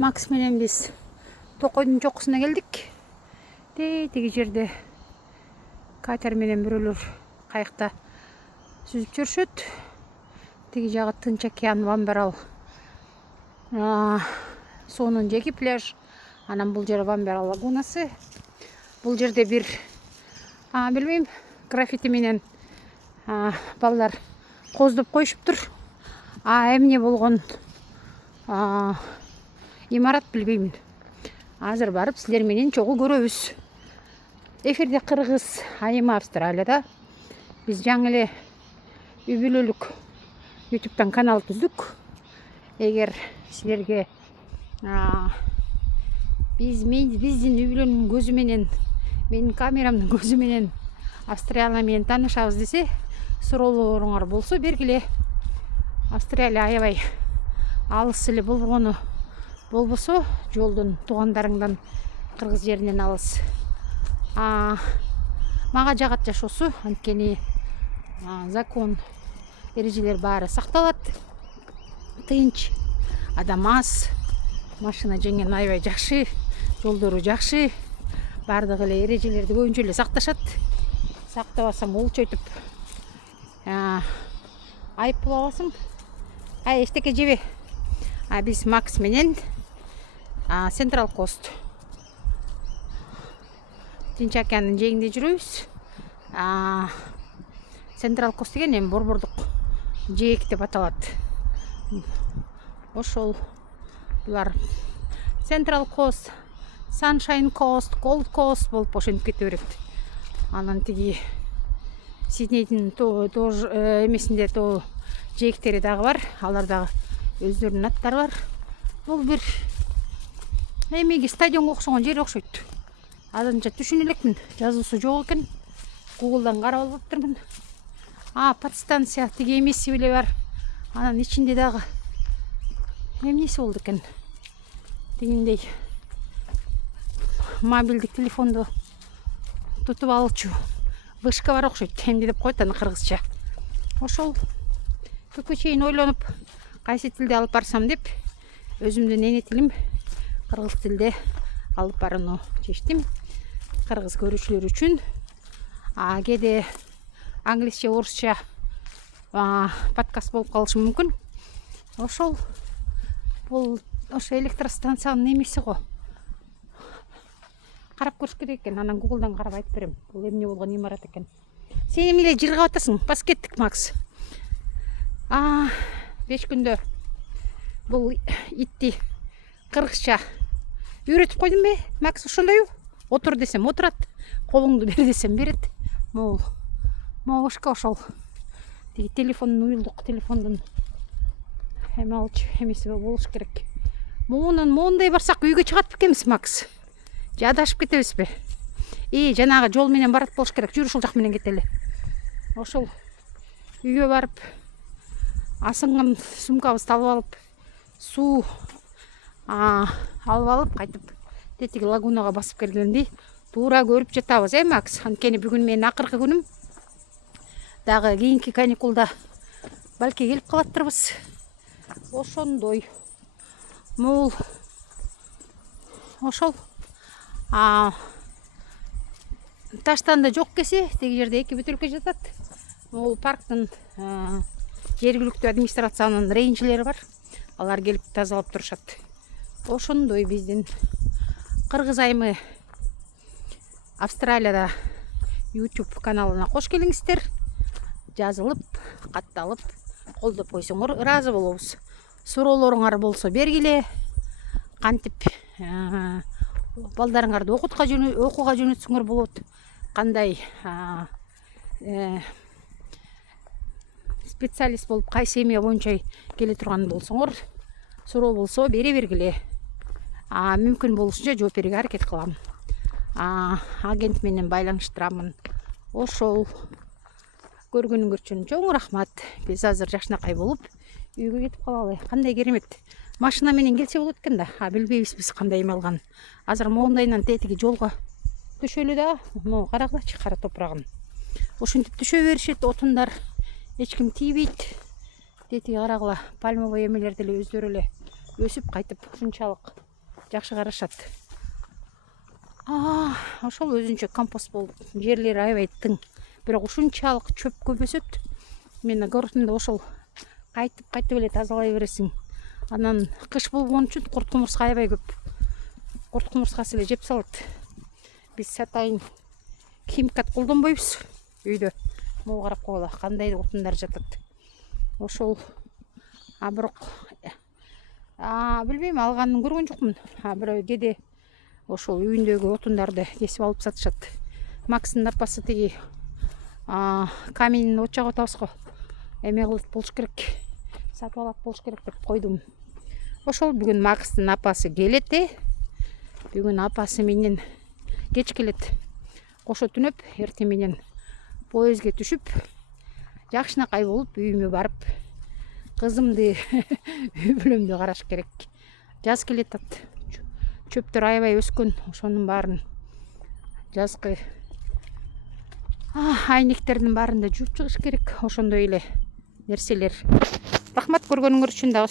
Макс менен биз Токойдун чокусуна келдик. Тиги жерде катер менен бирөөлөр кайыкта сүзүп жүрүшөт. Тиги жагы Тынч океан, Вамберал суунун жеги пляж. Анан бул жер Вамберал лагунасы. Бул жерде бир билбейм, граффити менен балдар коздоп коюшуптур. Эмне болгон имарат билбеймин. Азыр барып силер менен чогуу көрөбүз. Эфирде Кыргыз, айыма Австралияда. Биз жаңы эле үй бүлөлүк YouTube'дан канал түздүк. Эгер силерге биздин үй бүлөнүн көзү менен, менин камерамдын көзү менен Австралия менен таанышабыз десе, суроолоруңар болсо бергиле. Австралия аябай алыс эле болгону болбосо, жолдон туугандарыңдан Кыргыз жеринен алыс. Мага жагат жашоосу, анткени закон, эрежелер баары сакталат. Тынч, адам аз, машина жеңген аябай жакшы, жолдору жакшы, баардык эле эрежелерди көбүнчө эле сакташат. Сактабасаң улчойтуп айып боло аласың. Эчтеке жебе. Биз Макс менен Central Coast, Тынч океандын жээгинде жүрөбүз. Central Coast деген эми борбордук жээк деп аталат. Ошол булар Central Coast, Sunshine Coast, Gold Coast болуп ошентип кете берет. Анан тиги Сиднейдин эмесинде жээктери дагы бар. Алар дагы өздөрүнүн аттары бар. Бул бир эмеге стадионго окшогон жер окшойт. Азырынча түшүнө элекмин. Жазуусу жок экен. Google'дан карап алып атырмын. Подстанция тиги эмеси эле бар. Анан ичинде дагы эмнеси болду экен? Дегендей мобилдик телефонду тутуп алуучу вышка бар окшойт. Эмне деп коет аны кыргызча? Ошол көккө чейин ойлонуп, кайсы тилде алып барсам деп, өзүмдүн эне тилим кыргыз тилде алып барууну чечтим. Кыргыз көрүүчүлөр үчүн. Кээде англисче, орусча подкаст болуп калышы мүмкүн. Ошол бул электростанциянын эмеси го. Карап көрүш керек экен. Анан Google'дан карап айтып берем. Бул эмне болгон имарат экен. Сен эми эле жыргап атасың. Бас кеттик, Макс. 5 күндө бул итти кыргызча үйрөтүп койдум бе? Макс ошондойбу? Отур десем отурат, колуңду бер десем берет. Могушка ошол тиги телефондун, уюлдук телефондун эме алчу эмеси болуш керек. Моундай барсак үйгө чыгат бекенбиз, Макс? Же адашып кетебизби? Жанагы жол менен барат болуш керек. Жүрү ушул жак менен кетели. Ошол үйгө барып, асынган сумкабызды алып алып, суу алып алып, кайтып тетиги лагунага басып келгенди туура көрүп жатабыз, Макс? Анткени бүгүн менин акыркы күнүм. Дагы кийинки каникулда балки келип калаттырбыз. Ошондой. Могул ошол таштанды жок кесе, теги жерде 2 бүтүлкө жатат. Могул парктын жергиликтүү администрациянын рейнджерлери бар. Алар келип тазалап турушат. Ошондой биздин Кыргыз айымы Австралияда YouTube каналына кош келиңиздер. Жазылып, катталып, колдоп койсоңор ыраазы болобуз. Суроолоруңар болсо бергиле. Кантип балдарыңарды окууга жөнөтсөңөр болот. Кандай специалист болуп кайсы эме боюнча келе турган болсоңор, суроо болсо бере бергиле. Мүмкүн болушунча жооп берүүгө аракет кылам. Агент менен байланыштырамын. Ошол көргөнүңөр үчүн чоң рахмат. Биз азыр жакшынакай болуп үйгө кетип калалы. Кандай керемет. Машина менен келсе болот экен да. Билбейбиз биз кандай эме алган. Азыр моундайынан тетиги жолго түшөлү да. Могу карагылачы, кара топурагын. Ошентип түшө беришет, отундар эч ким тийбейт. Тетиги карагыла, пальмовый эмелер деле өздөрү эле өсүп кайтып ушунчалык жакшы карашат. Ошол өзүнчө компост болуп жерлери аябай тың. Бирок ушунчалык чөп көп өсөт. Мен огородумда ошол кайтып эле тазалай бересиң. Анан кыш болгон үчүн курт кумурска аябай көп. Курт кумурскасы эле жеп салат. Биз сатайын химикат колдонбойбуз үйдө. Могу карап койгула кандай отундар жатат. Ошол бирок билбейм, алганын көргөн жокмун. Бирөө кеде ошол үйүндөгү отундарды кесип алып сатышат. Макстын апасы тиги каминин очак атабыз го. Эме кылып болуш керек. Сатып алат болуш керек деп койдум. Ошол бүгүн Макстын апасы келет. Бүгүн апасы менен кеч келет. Кошо түнөп, эртең менен поездге түшүп, жакшынакай болуп үйүмө барып, кызымды үй бүлөмдү караш керек. Жаз келет ат. Чөптөр аябай өскөн. Ошонун баарын жазгы айнектердин баарын да жууп чыгыш керек. Ошондой эле нерселер. Рахмат көргөнүңөр үчүн дагы.